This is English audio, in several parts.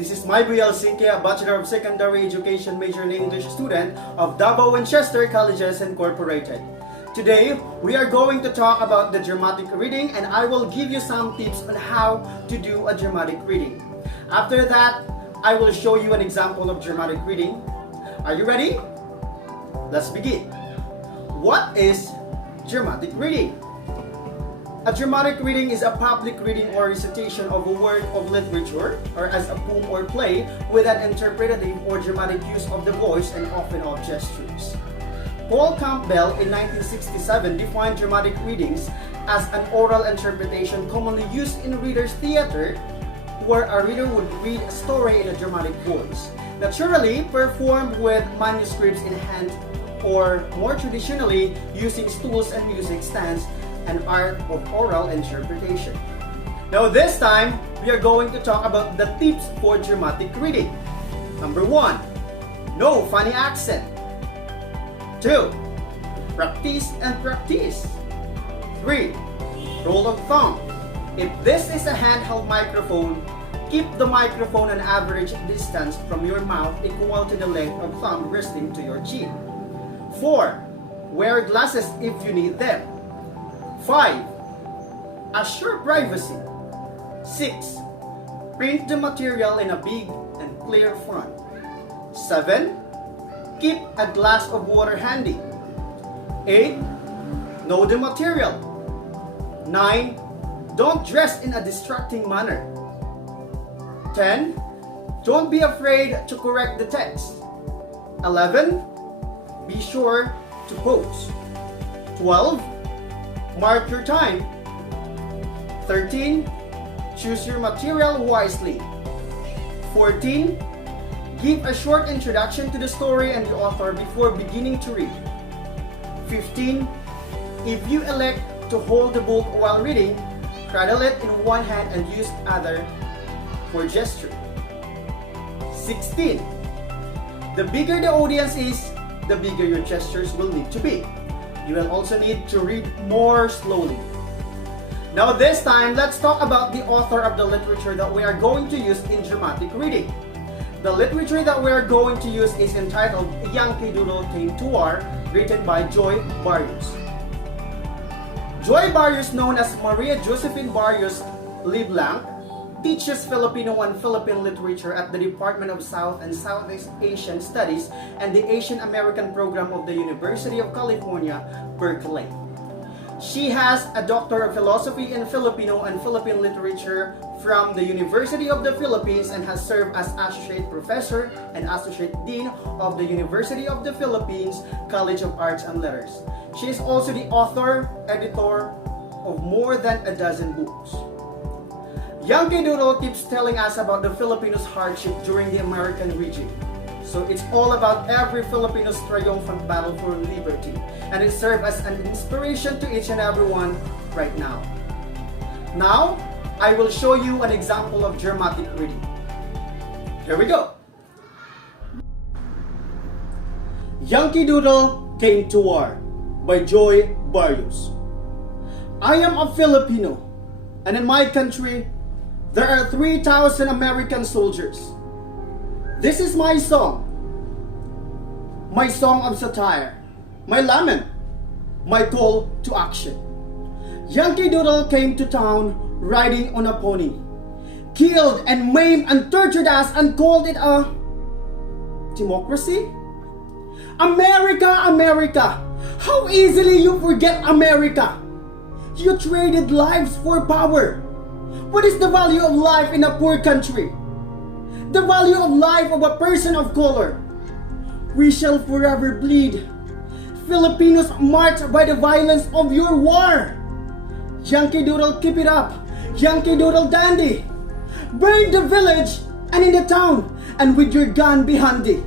This is my Yunkee, a Bachelor of Secondary Education major in English student of Davao Winchester Colleges Incorporated. Today, we are going to talk about the dramatic reading, and I will give you some tips on how to do a dramatic reading. After that, I will show you an example of dramatic reading. Are you ready? Let's begin. What is dramatic reading? A dramatic reading is a public reading or recitation of a work of literature or as a poem or play with an interpretative or dramatic use of the voice and often of gestures. Paul Campbell in 1967 defined dramatic readings as an oral interpretation commonly used in readers' theater where a reader would read a story in a dramatic voice, naturally performed with manuscripts in hand or more traditionally using stools and music stands, an art of oral interpretation. Now this time, we are going to talk about the tips for dramatic reading. Number 1, no funny accent. 2, practice and practice. 3, rule of thumb. If this is a handheld microphone, keep the microphone an average distance from your mouth equal to the length of thumb resting to your chin. 4, wear glasses if you need them. 5, assure privacy. 6, print the material in a big and clear font. 7, keep a glass of water handy. 8, know the material. 9, don't dress in a distracting manner. 10, don't be afraid to correct the text. 11, be sure to pose. 12, mark your time. 13, choose your material wisely. 14, give a short introduction to the story and the author before beginning to read. 15, if you elect to hold the book while reading, cradle it in one hand and use other for gesture. 16, the bigger the audience is, the bigger your gestures will need to be. You will also need to read more slowly. Now this time, let's talk about the author of the literature that we are going to use in dramatic reading. The literature that we are going to use is entitled Yunkee, Doodle Came to War, written by Joy Barrios. Joy Barrios, known as Maria Josephine Barrios Leblanc, teaches Filipino and Philippine literature at the Department of South and Southeast Asian Studies and the Asian American program of the University of California, Berkeley. She has a Doctor of Philosophy in Filipino and Philippine Literature from the University of the Philippines and has served as Associate Professor and Associate Dean of the University of the Philippines College of Arts and Letters. She is also the author, editor of more than a dozen books. Yunkee Doodle keeps telling us about the Filipinos' hardship during the American regime. So it's all about every Filipino's triumphant battle for liberty, and it serves as an inspiration to each and every one right now. Now, I will show you an example of dramatic reading. Here we go. Yunkee Doodle Came to War by Joy Barrios. I am a Filipino, and in my country, there are 3,000 American soldiers. This is my song of satire, my lament, my call to action. Yunkee Doodle came to town riding on a pony, killed and maimed and tortured us and called it a democracy? America, America, how easily you forget America. You traded lives for power. What is the value of life in a poor country? The value of life of a person of color? We shall forever bleed. Filipinos marked by the violence of your war. Yunkee Doodle, keep it up. Yunkee Doodle dandy. Burn the village and in the town, and with your gun be handy.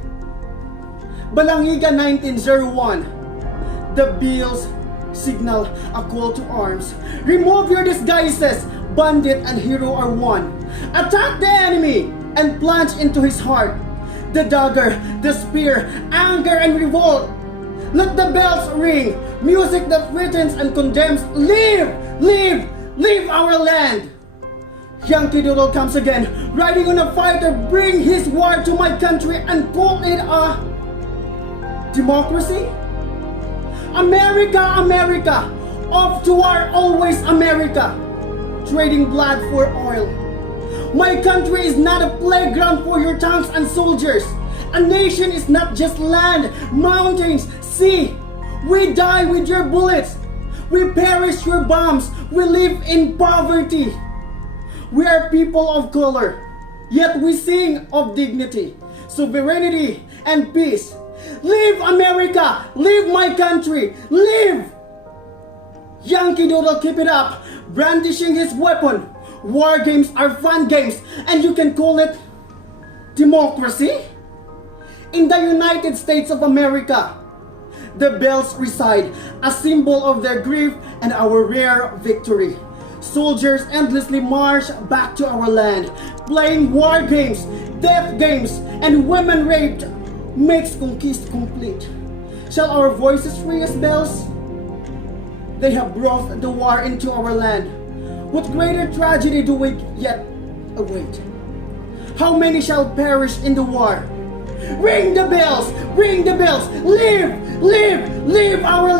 Balangiga 1901. The bills signal a call to arms. Remove your disguises. Bandit and hero are one. Attack the enemy and plunge into his heart the dagger, the spear, anger and revolt. Let the bells ring, music that threatens and condemns. Leave, leave, leave our land. Yunkee Doodle comes again, riding on a fighter, bring his war to my country and call it a democracy? America, America, off to war, always America, trading blood for oil. My country is not a playground for your tanks and soldiers. A nation is not just land, mountains, sea. We die with your bullets. We perish your bombs. We live in poverty. We are people of color, yet we sing of dignity, sovereignty, and peace. Live America! Live my country! Live! Yunkee Doodle, keep it up, brandishing his weapon. War games are fun games, and you can call it democracy? In the United States of America, the bells reside, a symbol of their grief and our rare victory. Soldiers endlessly march back to our land, playing war games, death games, and women raped makes conquest complete. Shall our voices ring as bells? They have brought the war into our land. What greater tragedy do we yet await? How many shall perish in the war? Ring the bells! Ring the bells! Live! Live! Live our